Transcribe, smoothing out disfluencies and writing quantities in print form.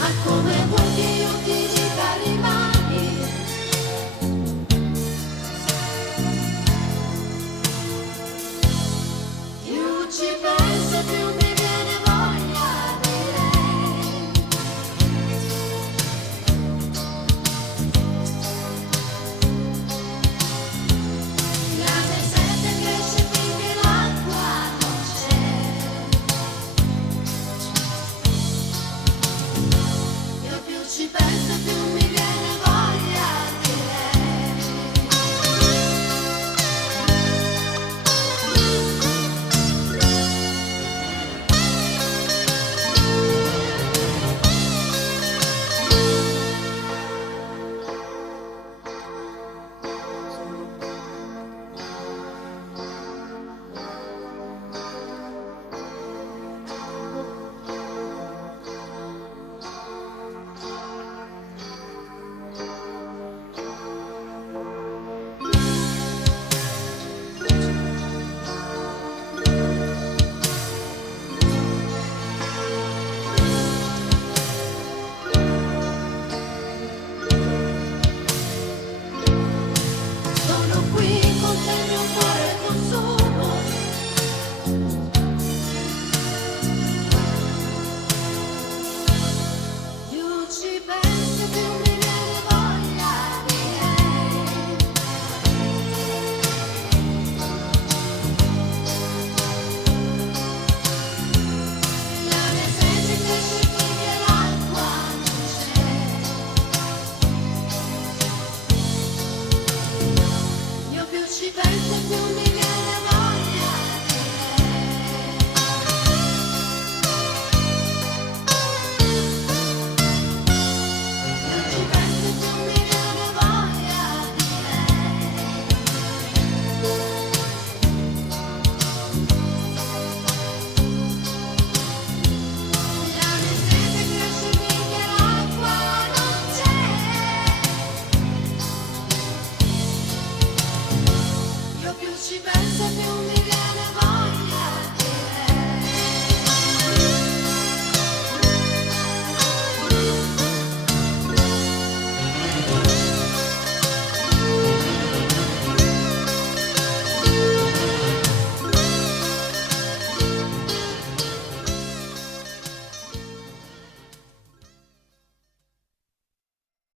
Ma come vuoi che io ti dica rimani? Più ci penso più mi viene voglia di lei. La mia sete cresce finché l'acqua non c'è. Io più ci penso più mi viene voglia di lei. Sono qui con te, il mio cuore consumo. Più ci penso più mi viene voglia di lei. La mia sete cresce finché l'acqua non c'è. Io più ci penso più mi viene voglia di lei. Più ci penso più mi viene voglia di lei. La mia sete cresce finché l'acqua non c'è. Io più ci penso più mi